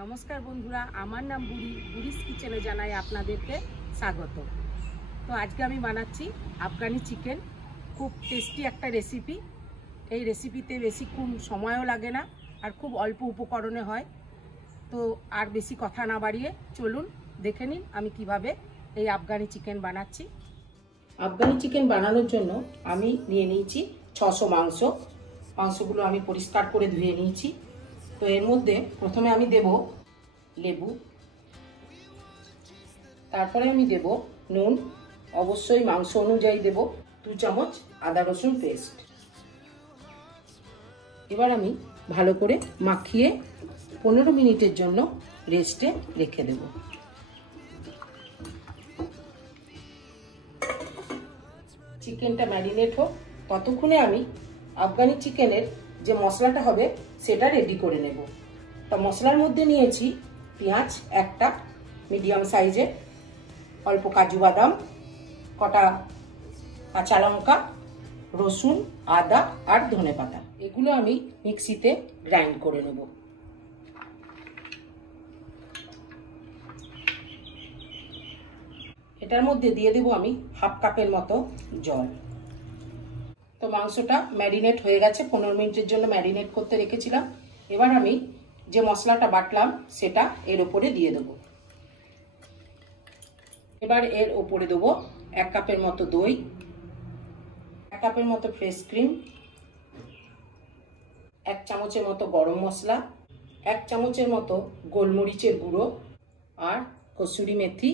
নমস্কার বন্ধুরা, আমার নাম বুড়িস কিচেনে জানাই আপনাদেরকে স্বাগত। তো আজকে আমি বানাচ্ছি আফগানি চিকেন। খুব টেস্টি একটা রেসিপি। এই রেসিপিতে বেশিক্ষণ সময়ও লাগে না আর খুব অল্প উপকরণে হয়। তো আর বেশি কথা না বাড়িয়ে চলুন দেখে নিন আমি কিভাবে এই আফগানি চিকেন বানাচ্ছি। আফগানি চিকেন বানানোর জন্য আমি নিয়ে নিয়েছি 600 মাংস। মাংসগুলো আমি পরিষ্কার করে ধুয়ে নিয়েছি। তো এর মধ্যে প্রথমে আমি দেব লেবু, তারপরে আমি দেব নুন, অবশ্যই মাংস অনুযায়ী দেব 2 চামচ আদা রসুন পেস্ট। এবার আমি ভালো করে মাখিয়ে 15 মিনিটের জন্য রেস্টে রেখে দেব। চিকেনটা ম্যারিনেট হোক, ততক্ষণে আমি আফগানি চিকেনের যে মশলাটা হবে সেটা রেডি করে নেব। তা মশলার মধ্যে নিয়েছি পেঁয়াজ একটা মিডিয়াম সাইজের, অল্প কাজু বাদাম, কটা কাঁচা লঙ্কা, রসুন, আদা আর ধনেপাতা। এগুলো আমি মিক্সিতে গ্রাইন্ড করে নেব। এটার মধ্যে দিয়ে দেব আমি হাফ কাপের মতো জল। তো মাংসটা ম্যারিনেট হয়ে গেছে, 15 মিনিটের জন্য ম্যারিনেট করতে রেখেছিলাম। এবার আমি যে মশলাটা বাটলাম সেটা এর উপরে দিয়ে দেব। এবার এর উপরে দেবো 1 কাপের মতো দই, 1 কাপের মতো ফ্রেশ ক্রিম, 1 চামচের মতো গরম মশলা, 1 চামচের মতো গোলমরিচের গুঁড়ো আর কসুরি মেথি।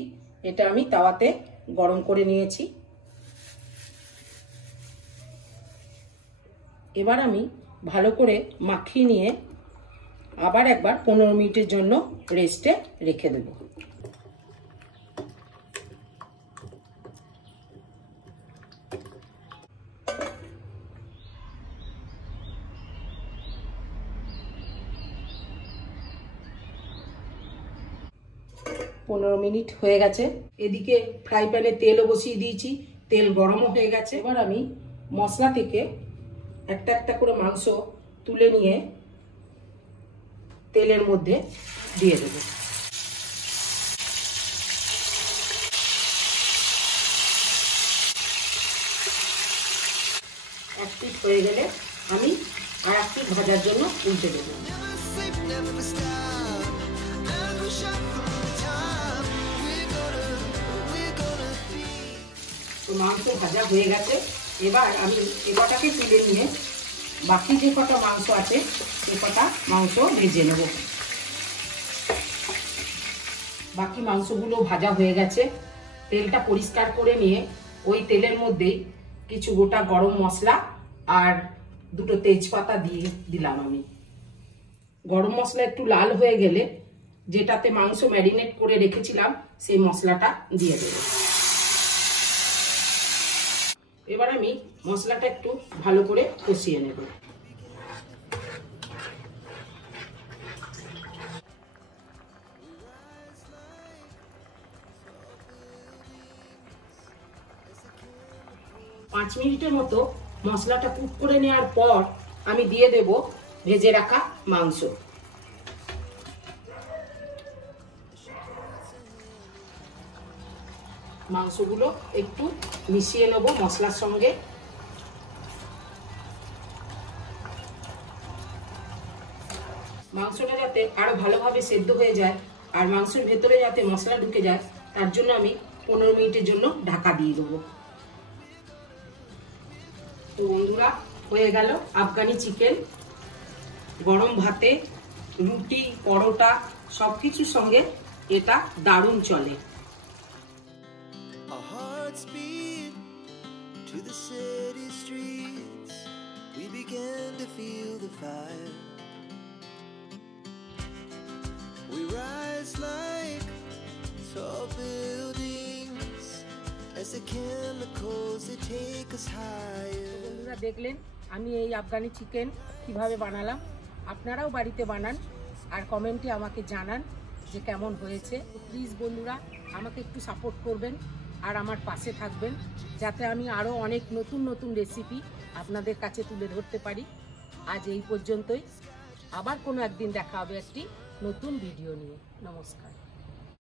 এটা আমি তাওয়াতে গরম করে নিয়েছি। এবার আমি ভালো করে মাখিয়ে নিয়ে আবার একবার 15 মিনিটের জন্য রেস্টে রেখে দেব। পনেরো মিনিট হয়ে গেছে। এদিকে ফ্রাই প্যানে তেলও বসিয়ে দিয়েছি, তেল গরমও হয়ে গেছে। এবার আমি মশলা থেকে একটা একটা করে মাংস তুলে নিয়ে তেলের মধ্যে দিয়ে দেব। এক পিঠ হয়ে গেলে আমি আর এক পিঠ ভাজার জন্য উল্টে দেব। তো মাংস ভাজা হয়ে গেছে। এবার আমি এ কটাকে তুলে নিয়ে বাকি যে কটা মাংস আছে সে কটা মাংস ভেজে নেব। বাকি মাংসগুলো ভাজা হয়ে গেছে। তেলটা পরিষ্কার করে নিয়ে ওই তেলের মধ্যেই কিছু গোটা গরম মশলা আর 2টো তেজপাতা দিয়ে দিলাম আমি। গরম মশলা একটু লাল হয়ে গেলে যেটাতে মাংস ম্যারিনেট করে রেখেছিলাম সেই মশলাটা দিয়ে দেব। এবার আমি মশলাটা একটু ভালো করে কষিয়ে নেব। পাঁচ মিনিটের মতো মশলাটা কুক করে নেওয়ার পর আমি দিয়ে দেব ভেজে রাখা মাংস। মাংসগুলো একটু মিশিয়ে নেব মশলার সঙ্গে। মাংসটা যাতে আরো ভালোভাবে সেদ্ধ হয়ে যায় আর মাংসের ভেতরে যাতে মশলা ঢুকে যায় তার জন্য আমি 15 মিনিটের জন্য ঢাকা দিয়ে দেবো। তো বন্ধুরা, হয়ে গেল আফগানি চিকেন। গরম ভাতে, রুটি, পরোটা সবকিছুর সঙ্গে এটা দারুণ চলে। To the city streets, we began to feel the fire. We rise like tall buildings as the chemicals they take us higher. বন্ধুরা, দেখলেন আমি এই আফগানি চিকেন কিভাবে বানালাম। আপনারাও বাড়িতে বানান আর কমেন্টে আমাকে জানান যে কেমন হয়েছে। প্লিজ বন্ধুরা, আমাকে একটু সাপোর্ট করবেন আর আমার পাশে থাকবেন যাতে আমি আরও অনেক নতুন নতুন রেসিপি আপনাদের কাছে তুলে ধরতে পারি। আজ এই পর্যন্তই। আবার কোনো একদিন দেখা হবে একটি নতুন ভিডিও নিয়ে। নমস্কার।